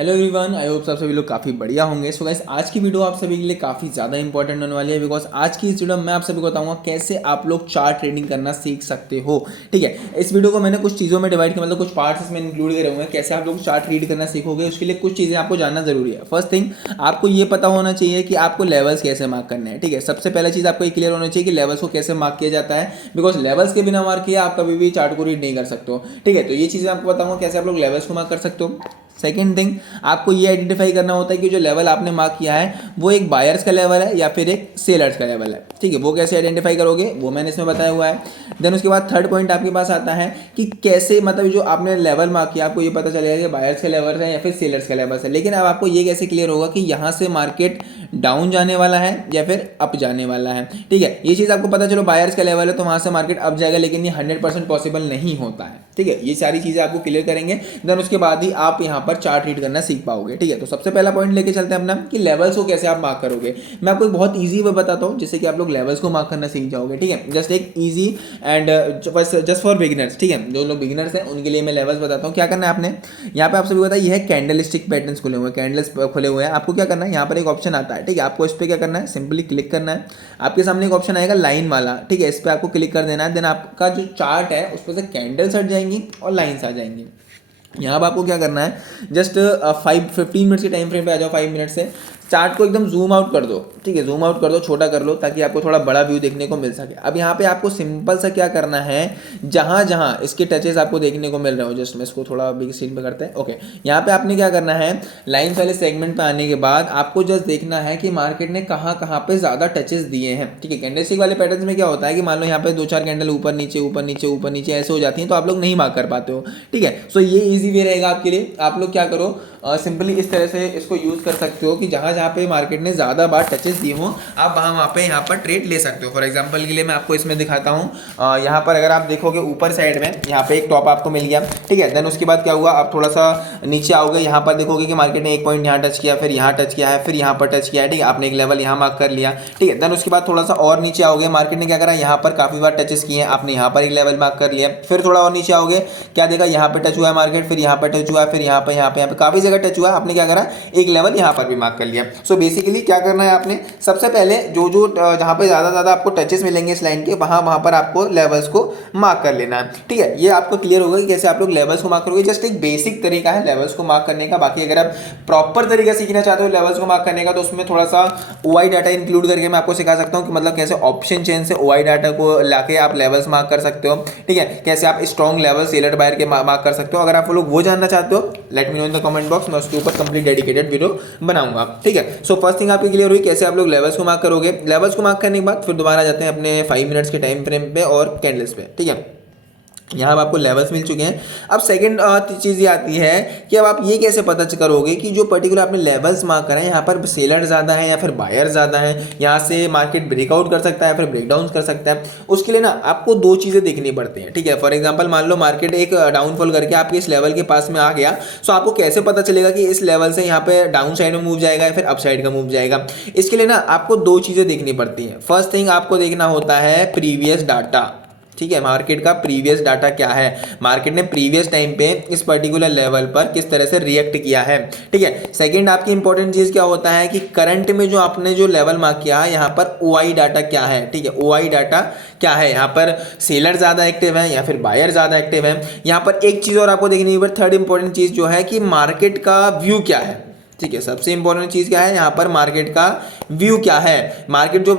Hello everyone, I hope सब सभी लोग काफ़ी बढ़िया होंगे। सो गाइस, आज की वीडियो आप सभी के लिए काफ़ी ज़्यादा इंपॉर्टेंट होने वाली है बिकॉज आज की इस वीडियो में मैं आप सभी को बताऊंगा कैसे आप लोग चार्ट ट्रेडिंग करना सीख सकते हो। ठीक है, इस वीडियो को मैंने कुछ चीज़ों में डिवाइड किया, मतलब कुछ पार्ट्स इसमें इंक्लूड करे हुए हैं कैसे आप लोग चार्ट रीड करना सीखोगे। उसके लिए कुछ चीज़ें आपको जानना जरूरी है। फर्स्ट थिंग, आपको ये पता होना चाहिए कि आपको लेवल्स कैसे मार्क करने हैं। ठीक है, सबसे पहला चीज़ आपको ये क्लियर होना चाहिए कि लेवल्स को कैसे मार्क किया जाता है, बिकॉज लेवल्स के बिना मार्क किया आप कभी भी चार्ट को रीड नहीं कर सकते हो। ठीक है, तो ये चीज़ें आपको बताऊंगा कैसे आप लोग लेवल्स को मार्क कर सकते हो। सेकेंड थिंग, आपको ये आइडेंटिफाई करना होता है कि जो लेवल आपने मार्क किया है वो एक बायर्स का लेवल है या फिर एक सेलर्स का लेवल है। ठीक है, वो कैसे आइडेंटिफाई करोगे वो मैंने इसमें बताया हुआ है। देन उसके बाद थर्ड पॉइंट आपके पास आता है कि कैसे, मतलब जो आपने लेवल मार्क किया आपको ये पता चलेगा कि बायर्स का लेवल है या फिर सेलर्स का लेवल है। लेकिन अब आपको ये कैसे क्लियर होगा कि यहाँ से मार्केट डाउन जाने वाला है या फिर अप जाने वाला है। ठीक है, ये चीज़ आपको पता चलो बायर्स का लेवल है तो वहाँ से मार्केट अप जाएगा, लेकिन ये 100% पॉसिबल नहीं होता है। ठीक है, ये सारी चीज़ें आपको क्लियर करेंगे, देन उसके बाद ही आप यहाँ पर चार्ट रीड करना सीख पाओगे। ठीक है, तो सबसे पहला पॉइंट लेके चलते हैं अपना कि लेवल्स को कैसे आप मार्क करोगे। मैं आपको एक बहुत ईजी वे बताता हूँ जिससे कि आप लोग लेवल्स को मार्क करना सीख जाओगे। ठीक है, जस्ट एक easy and just for beginners. ठीक है, जो लोग बिगिनर्स हैं उनके लिए मैं लेवल्स बताता हूँ। क्या करना है आपने, यहाँ पे आप सभी पता है ये है कैंडल स्टिक पैटर्न्स खुले हुए हैं, कैंडल्स खुले हुए हैं। आपको क्या करना है, यहाँ पर एक ऑप्शन आता है। ठीक है, आपको इस पर क्या करना है, सिंपली क्लिक करना है। आपके सामने एक ऑप्शन आएगा लाइन वाला। ठीक है, इस पर आपको क्लिक कर देना है। देन आपका जो चार्ट है उस पर से कैंडल्स हट जाएंगी और लाइन्स आ जाएंगी। यहाँ पर आपको क्या करना है, जस्ट 15 मिनट के टाइम फ्रेम पे आ जाओ, 5 मिनट से चार्ट को एकदम जूम आउट कर दो। ठीक है, जूम आउट कर दो, छोटा कर लो ताकि आपको थोड़ा बड़ा व्यू देखने को मिल सके। अब यहाँ पे आपको सिंपल सा क्या करना है, जहाँ जहाँ इसके टचेस आपको देखने को मिल रहे हो, जस्ट मैं इसको थोड़ा बिग स्क्रीन पे करते हैं। ओके, यहाँ पे आपने क्या करना है, लाइन्स वाले सेगमेंट पे आने के बाद आपको जस्ट देखना है कि मार्केट ने कहाँ कहाँ पे ज़्यादा टचेस दिए हैं। ठीक है, कैंडलस्टिक वाले पैटर्न में क्या होता है कि मान लो यहाँ पे 2-4 कैंडल ऊपर नीचे ऊपर नीचे ऊपर नीचे ऐसे हो जाती हैं तो आप लोग नहीं मार्क कर पाते हो। ठीक है, सो ये ईजी वे रहेगा आपके लिए। आप लोग क्या करो, सिंपली इस तरह से इसको यूज़ कर सकते हो कि जहाँ जहाँ पे मार्केट ने ज़्यादा बार टचेस दिए हों आप वहाँ पे यहाँ पर ट्रेड ले सकते हो। फॉर एग्जांपल के लिए मैं आपको इसमें दिखाता हूँ। यहाँ पर अगर आप देखोगे ऊपर साइड में यहाँ पे एक टॉप आपको मिल गया। ठीक है, देन उसके बाद क्या हुआ, आप थोड़ा सा नीचे आओगे, यहाँ पर देखोगे कि मार्केट ने एक पॉइंट यहाँ टच किया, फिर यहाँ टच किया है, फिर यहाँ पर टच किया है। ठीक है, आपने एक लेवल यहाँ मार्क कर लिया। ठीक है, देन उसके बाद थोड़ा सा और नीचे आओगे, मार्केट ने क्या करा, यहाँ पर काफ़ी बार टचेस किए हैं, आपने यहाँ पर एक लेवल मार्क कर लिया। फिर थोड़ा और नीचे आओगे, क्या देखा, यहाँ पे टच हुआ है मार्केट, फिर यहाँ पर टच हुआ है, फिर यहाँ पे काफ़ी जगह टच हुआ है, आपने क्या करा, एक लेवल यहाँ पर भी मार्क कर लिया। सो बेसिकली क्या करना है आपने, सबसे पहले जो जो जहाँ पे ज़्यादा आपको टचेस मिलेंगे इस लाइन के, वहाँ पर आपको लेवल्स को मार्क कर लेना है। ठीक है, ये आपको क्लियर होगा कि कैसे आप लोग लेवल्स को मार्क करोगे। जस्ट एक बेसिक तरीका है लेवल्स को मार्क करने का। बाकी अगर आप प्रॉपर तरीका सीखना चाहते हो लेवल्स को मार्क करने का तो उसमें थोड़ा सा ओआई डाटा इंक्लूड करके मैं आपको सिखा सकता हूँ कि मतलब कैसे ऑप्शन चेन से ओआई डाटा को लाके आप लेवल्स मार्क कर सकते हो। ठीक है, कैसे आप स्ट्रॉन्ग लेवल सेलर बायर के मार्क कर सकते हो। अगर आप लोग वो जानना चाहते हो let me know in the comment box, मैं उसके ऊपर कंप्लीट डेडिकेटेड वीडियो बनाऊंगा। ठीक है, सो फर्स्ट थिंग आपकी क्लियर हुई कैसे आप लोग लेवल्स को मार्क करोगे। लेवल्स को मार्क करने के बाद फिर दोबारा जाते हैं अपने 5 मिनट्स के टाइम फ्रेम पे और कैंडल्स पे। ठीक है, यहाँ आपको लेवल्स मिल चुके हैं। अब सेकंड चीज़ ये आती है कि अब आप ये कैसे पता करोगे कि जो पर्टिकुलर आपने लेवल्स मार्क करा है यहाँ पर सेलर ज़्यादा है या फिर बायर ज़्यादा है, यहाँ से मार्केट ब्रेकआउट कर सकता है फिर ब्रेकडाउन कर सकता है। उसके लिए ना आपको दो चीज़ें देखनी पड़ती हैं। ठीक है, फॉर एग्जाम्पल मान लो मार्केट एक डाउनफॉल करके आपके इस लेवल के पास में आ गया, सो आपको कैसे पता चलेगा कि इस लेवल से यहाँ पे डाउन साइड में मूव जाएगा या फिर अप साइड का मूव जाएगा। इसके लिए ना आपको दो चीज़ें देखनी पड़ती हैं। फर्स्ट थिंग आपको देखना होता है प्रीवियस डाटा। ठीक है, मार्केट का प्रीवियस डाटा क्या है, मार्केट ने प्रीवियस टाइम पे इस पर्टिकुलर लेवल पर किस तरह से रिएक्ट किया है। ठीक है, सेकंड आपकी इंपॉर्टेंट चीज क्या होता है कि करंट में जो आपने जो लेवल मार्क किया है यहाँ पर ओआई डाटा क्या है। ठीक है, ओआई डाटा क्या है, यहाँ पर सेलर ज्यादा एक्टिव है या फिर बायर ज्यादा एक्टिव है। यहाँ पर एक चीज और आपको देखनी है, थर्ड इंपॉर्टेंट चीज जो है कि मार्केट का व्यू क्या है। ठीक है, सबसे इंपॉर्टेंट चीज़ क्या है, यहाँ पर मार्केट का व्यू क्या है। मार्केट जो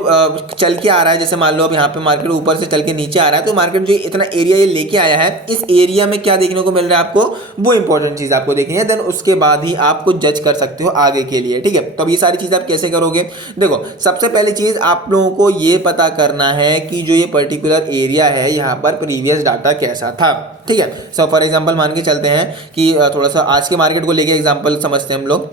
चल के आ रहा है, जैसे मान लो अब यहाँ पे मार्केट ऊपर से चल के नीचे आ रहा है तो मार्केट जो इतना एरिया ये लेके आया है इस एरिया में क्या देखने को मिल रहा है आपको, वो इंपॉर्टेंट चीज़ आपको देखनी है। देन उसके बाद ही आपको जज कर सकते हो आगे के लिए। ठीक है, तो अब ये सारी चीज़ आप कैसे करोगे, देखो सबसे पहली चीज़ आप लोगों को ये पता करना है कि जो ये पर्टिकुलर एरिया है यहाँ पर प्रीवियस डाटा कैसा था। ठीक है, सो फॉर एग्जाम्पल मान के चलते हैं कि थोड़ा सा आज के मार्केट को लेके एग्जाम्पल समझते हैं हम लोग।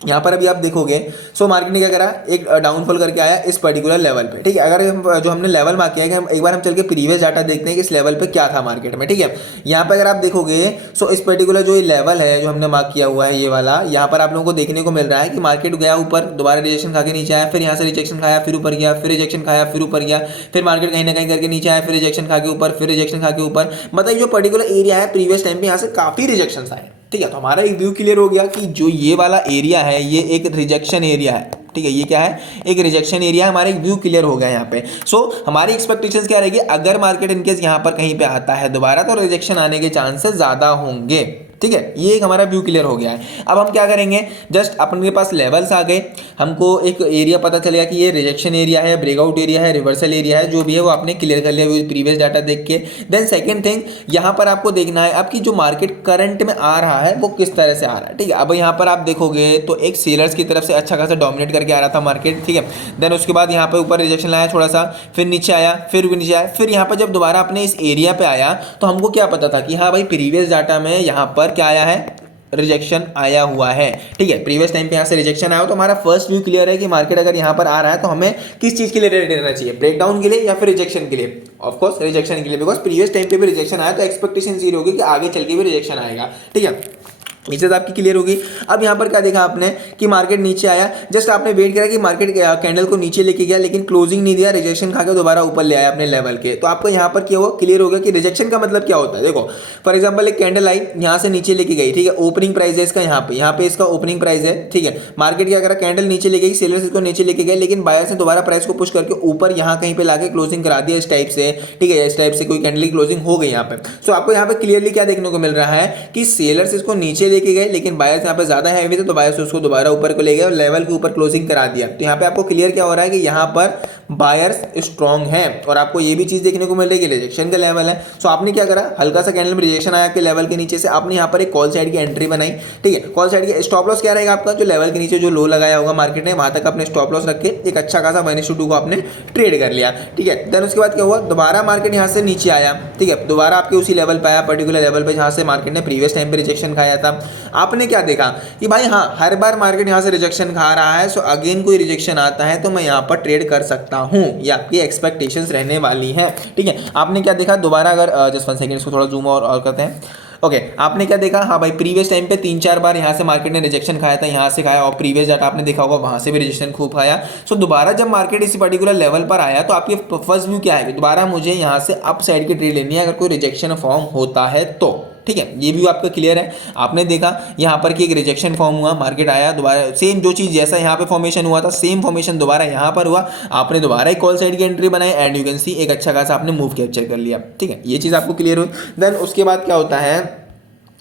यहाँ पर अभी आप देखोगे सो मार्केट ने क्या करा, एक डाउनफॉल करके आया इस पर्टिकुलर लेवल पे। ठीक है, अगर जो हमने लेवल मार्क किया है कि हम एक बार हम चल के प्रीवियस डाटा देखते हैं कि इस लेवल पे क्या था मार्केट में। ठीक है, यहाँ पे अगर आप देखोगे सो इस पर्टिकुलर जो ये लेवल है जो हमने मार्क किया हुआ है ये वाला, यहाँ पर आप लोगों को देखने को मिल रहा है कि मार्केट गया ऊपर, दोबारा रिजेक्शन खा के नीचे आया, फिर यहाँ से रिजेक्शन खाया, फिर ऊपर गया, फिर रिजेक्शन खाया, फिर ऊपर गया, फिर मार्केट कहीं ना कहीं करके नीचे आया, फिर रिजेक्शन खा के ऊपर, फिर रिजेक्शन खा के ऊपर। मतलब जो पर्टिकुलर एरिया है प्रीवियस टाइम पे यहाँ से काफी रिजेक्शन आए। ठीक है। तो हमारा एक व्यू क्लियर हो गया कि जो ये वाला एरिया है ये एक रिजेक्शन एरिया है, ठीक है, ये क्या है, एक रिजेक्शन एरिया है। हमारा एक व्यू क्लियर हो गया यहाँ पे। सो हमारी एक्सपेक्टेशंस क्या रहेगी, अगर मार्केट इनकेस यहाँ पर कहीं पे आता है दोबारा तो रिजेक्शन आने के चांसेस ज़्यादा होंगे, ठीक है। ये एक हमारा व्यू क्लियर हो गया है। अब हम क्या करेंगे, जस्ट अपने पास लेवल्स आ गए, हमको एक एरिया पता चलेगा कि ये रिजेक्शन एरिया है, ब्रेकआउट एरिया है, रिवर्सल एरिया है, जो भी है वो आपने क्लियर कर लिया प्रीवियस डाटा देख के। देन सेकंड थिंग, यहाँ पर आपको देखना है आपकी जो मार्केट करंट में आ रहा है वो किस तरह से आ रहा है, ठीक है। अब यहाँ पर आप देखोगे तो एक सेलर्स की तरफ से अच्छा खासा डोमिनेट करके आ रहा था मार्केट, ठीक है। देन उसके बाद यहाँ पर ऊपर रिजेक्शन लाया थोड़ा सा, फिर नीचे आया, फिर भी नीचे आया, फिर यहाँ पर जब दोबारा अपने इस एरिया पे आया तो हमको क्या पता था कि हाँ भाई प्रीवियस डाटा में यहाँ पर क्या आया है, रिजेक्शन आया हुआ है, ठीक है। प्रीवियस टाइम पे यहाँ से रिजेक्शन आया हो तो हमारा फर्स्ट व्यू क्लियर है कि मार्केट अगर यहाँ पर आ रहा है तो हमें किस चीज के लिए रेडी रहना चाहिए, ब्रेकडाउन के लिए या फिर रिजेक्शन के लिए। ऑफ कोर्स रिजेक्शन के लिए, बिकॉज प्रीवियस टाइम पे भी रिजेक्शन आया तो एक्सपेक्टेशन जीरो होगी कि आगे चल के भी रिजेक्शन आएगा, ठीक है। ये चीज आपकी क्लियर होगी। अब यहाँ पर क्या देखा आपने कि मार्केट नीचे आया, जस्ट आपने वेट किया कि मार्केट कैंडल को नीचे लेके गया लेकिन क्लोजिंग नहीं दिया, रिजेक्शन खा के दोबारा ऊपर ले आया अपने लेवल के। तो आपको यहाँ पर क्या हुआ, क्लियर हो गया कि रिजेक्शन का मतलब क्या होता है। देखो फॉर एग्जांपल एक कैंडल आई यहाँ से नीचे लेके गई, ठीक है, ओपनिंग प्राइस है इसका यहाँ पे इसका ओपनिंग प्राइस है, ठीक है। मार्केट क्या करा, कैंडल नीचे ले गई, सेलर्स इसको नीचे लेके गए, लेकिन बायर्स ने दोबारा प्राइस को पुश करके ऊपर यहाँ कहीं पे लाके क्लोजिंग करा दिया इस टाइप से, ठीक है। इस टाइप से कोई कैंडल की क्लोजिंग हो गई यहाँ पे। सो आपको यहाँ पे क्लियरली क्या देखने को मिल रहा है कि सेलर्स इसको नीचे लेके गए लेकिन बायर्स यहाँ पे ज्यादा हैवी थे तो बायर्स उसको दोबारा ऊपर को ले गए और लेवल के ऊपर क्लोजिंग करा दिया। तो यहाँ पे आपको क्लियर क्या हो रहा है कि यहाँ पर बायर्स स्ट्रांग हैं और आपको ये भी चीज देखने को मिल रही है कि रिजेक्शन का लेवल है। सो आपने क्या करा, हल्का सा कैंडल में रिजेक्शन आया के लेवल के नीचे से आपने यहाँ पर एक कॉल साइड की एंट्री बनाई, ठीक है। कॉल साइड की स्टॉप लॉस क्या रहेगा आपका, जो लेवल के नीचे जो लो लगाया होगा मार्केट ने वहां तक अपने स्टॉप लॉस रख के एक अच्छा खासा 1:2 को आपने ट्रेड कर लिया, ठीक है। देन उसके बाद क्या हुआ, दोबारा मार्केट यहाँ से नीचे आया, ठीक है, दोबारा आपके उसी लेवल पे आया, पर्टिकुलर लेवल पे जहाँ से मार्केट ने प्रीवियस टाइम पे रिजेक्शन खाया था। आपने क्या देखा कि भाई हाँ हर बार मार्केट यहाँ से रिजेक्शन खा रहा है, सो अगेन कोई रिजेक्शन आता है तो मैं यहाँ पर ट्रेड कर सकता हूँ, ये आपकी एक्सपेक्टेशंस रहने वाली है, ठीक है। आपने क्या देखा, दोबारा अगर जस्ट 1 सेकंड इसको थोड़ा जूम और करते हैं, ओके। आपने क्या देखा, हाँ भाई प्रीवियस टाइम पे 3-4 बार यहाँ से मार्केट ने रिजेक्शन खाया था, यहाँ से खाया और प्रीवियस डाटा आपने देखा होगा वहाँ से भी रिजेक्शन खूब खाया। सो दोबारा जब मार्केट इसी पर्टिकुलर लेवल पर आया तो आपके फर्स्ट व्यू क्या है कि दोबारा मुझे यहाँ से अप साइड की ट्रेड लेनी है अगर कोई रिजेक्शन फॉर्म होता है तो, ठीक है। ये व्यू आपका क्लियर है। आपने देखा यहाँ पर कि एक रिजेक्शन फॉर्म हुआ, मार्केट आया दोबारा, सेम जो चीज जैसा यहाँ पे फॉर्मेशन हुआ था सेम फॉर्मेशन दोबारा यहाँ पर हुआ, आपने दोबारा एक कॉल साइड की एंट्री बनाई एंड यू कैन सी एक अच्छा खासा आपने मूव कैप्चर कर लिया, ठीक है। ये चीज आपको क्लियर हुई। देन उसके बाद क्या होता है,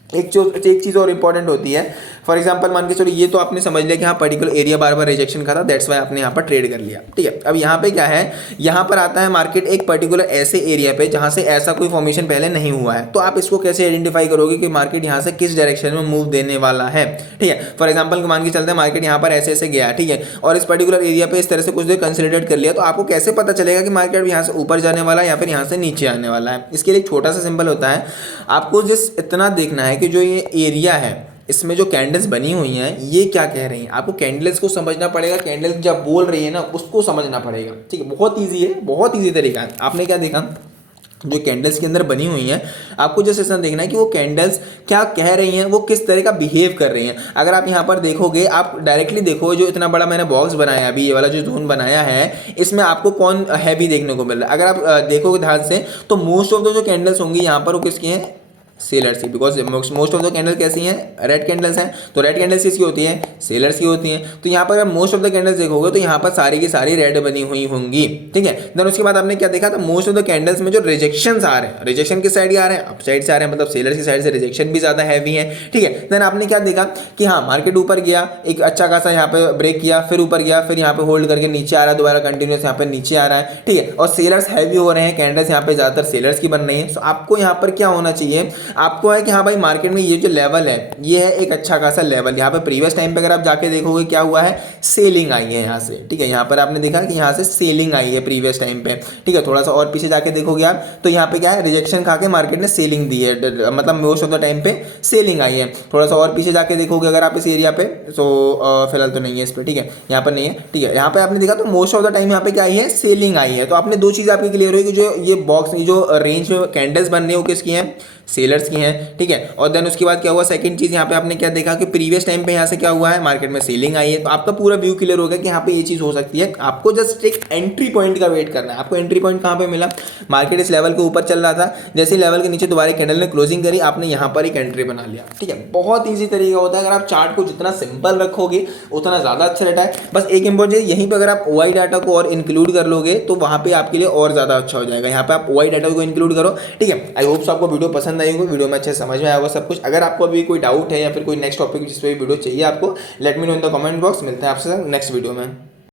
एक चीज़ और इंपॉर्टेंट होती है। फॉर एग्जांपल मान के चलो ये तो आपने समझ लिया कि हाँ पर्टिकुलर एरिया बार बार रिजेक्शन खाता, दैट्स वाई आपने यहाँ पर ट्रेड कर लिया, ठीक है। अब यहाँ पे क्या है, यहाँ पर आता है मार्केट एक पर्टिकुलर ऐसे एरिया पे जहाँ से ऐसा कोई फॉर्मेशन पहले नहीं हुआ है, तो आप इसको कैसे आइडेंटिफाई करोगे कि मार्केट यहाँ से किस डायरेक्शन में मूव देने वाला है, ठीक है। फॉर एग्जाम्पल मान के चलते हैं मार्केट यहाँ पर ऐसे ऐसे गया, ठीक है, और इस पर्टिकुलर एरिया पे इस तरह से कुछ देर कंसोलिडेट कर लिया, तो आपको कैसे पता चलेगा कि मार्केट यहाँ से ऊपर जाने वाला है या फिर यहाँ से नीचे आने वाला है। इसके लिए एक छोटा सा सिंबल होता है, आपको जिस इतना देखना है कि जो ये एरिया है इसमें जो कैंडल्स बनी हुई हैं ये क्या कह रही हैं, आपको कैंडल्स को समझना पड़ेगा, कैंडल्स जब बोल रही है ना उसको समझना पड़ेगा, ठीक है। बहुत ईजी है, बहुत ईजी तरीका है। आपने क्या देखा, जो कैंडल्स के अंदर बनी हुई हैं आपको जस्ट ऐसा देखना है कि वो कैंडल्स क्या कह रही हैं, वो किस तरह का बिहेव कर रही हैं। अगर आप यहाँ पर देखोगे, आप डायरेक्टली देखो, जो इतना बड़ा मैंने बॉक्स बनाया अभी ये वाला जो जोन बनाया है इसमें आपको कौन हैवी देखने को मिल रहा है। अगर आप देखोगे ध्यान से तो मोस्ट ऑफ द जो कैंडल्स होंगी यहाँ पर वो किसकी हैं, सेलर्स की, because most of the candle कैसी हैं, रेड कैंडल्स हैं, तो रेड कैंडल्स किसकी होती हैं, सेलर्स की होती हैं। तो यहाँ पर मोस्ट ऑफ द कैंडल्स देखोगे तो यहाँ पर सारी की सारी रेड बनी हुई होंगी, ठीक है। देन उसके बाद आपने क्या देखा था, मोस्ट ऑफ द कैंडल्स में जो रिजेक्शन आ रहे हैं, रिजेक्शन किस साइड आ रहे हैं, अप साइड से आ रहे हैं, मतलब सेलर्स की साइड से रिजेक्शन भी ज्यादा हैवी है, ठीक है। देन आपने क्या देखा कि हाँ मार्केट ऊपर गया, एक अच्छा खासा यहाँ पे ब्रेक किया, फिर ऊपर गया, फिर यहाँ पे होल्ड करके नीचे आ रहा है, दोबारा कंटिन्यूस यहाँ पे नीचे आ रहा है, ठीक है। और सेलर्स हैवी हो रहे हैं, कैंडल्स यहाँ पे ज्यादातर सेलर्स की बन रही है। सो आपको यहाँ पर क्या होना चाहिए, आपको है कि हाँ भाई मार्केट में ये जो लेवल है ये है एक अच्छा खासा लेवल। यहाँ पे प्रीवियस टाइम पे अगर आप जाके देखोगे क्या हुआ है, सेलिंग आई है यहाँ से, ठीक है। यहाँ पर आपने देखा कि यहाँ से सेलिंग आई है प्रीवियस टाइम पे, ठीक है। थोड़ा सा और पीछे जाके देखोगे आप तो यहाँ पे क्या है, रिजेक्शन खा के मार्केट ने सेलिंग दी है, मतलब मोस्ट ऑफ द टाइम पे सेलिंग आई है। थोड़ा सा और पीछे जाके देखोगे अगर आप इस एरिया पे, तो फिलहाल तो नहीं है इस पर, ठीक है, यहाँ पर नहीं है, ठीक है। यहाँ पे आपने देखा तो मोस्ट ऑफ द टाइम यहाँ पे क्या आई है, सेलिंग आई है। तो आपने दो चीज़ आपकी क्लियर हुई कि जो ये बॉक्स, जो रेंज में कैंडल्स बन रही है वो किसकी है, सेलर्स की हैं, ठीक है। और देन उसके बाद क्या हुआ, सेकंड चीज़ यहाँ पे आपने क्या देखा कि प्रीवियस टाइम पे यहाँ से क्या हुआ है, मार्केट में सेलिंग आई है, तो आपका पूरा व्यू क्लियर हो गया कि यहाँ पे ये चीज़ हो सकती है। आपको जस्ट एक एंट्री पॉइंट का वेट करना है। आपको एंट्री पॉइंट कहाँ पे मिला, मार्केट इस लेवल के ऊपर चल रहा था, जैसे लेवल के नीचे दोबारा कैंडल ने क्लोजिंग करी, आपने यहाँ पर एक एंट्री बना लिया, ठीक है। बहुत ईजी तरीका होता है, अगर आप चार्ट को जितना सिंपल रखोगे उतना ज़्यादा अच्छा रहता है। बस एक इंपॉर्टेंट यहीं पर अगर आप ओआई डाटा को और इंक्लूड कर लोगे तो वहाँ पे आपके लिए और ज़्यादा अच्छा हो जाएगा। यहाँ पे आप ओआई डाटा को इंक्लूड करो, ठीक है। आई होप आपको वीडियो पसंद आई होगी, वीडियो में अच्छे समझ में आया होगा सब कुछ। अगर आपको अभी कोई डाउट है या फिर कोई नेक्स्ट टॉपिक जिस पे वीडियो चाहिए आपको, let me know in the comment box. मिलते हैं आपसे नेक्स्ट वीडियो में।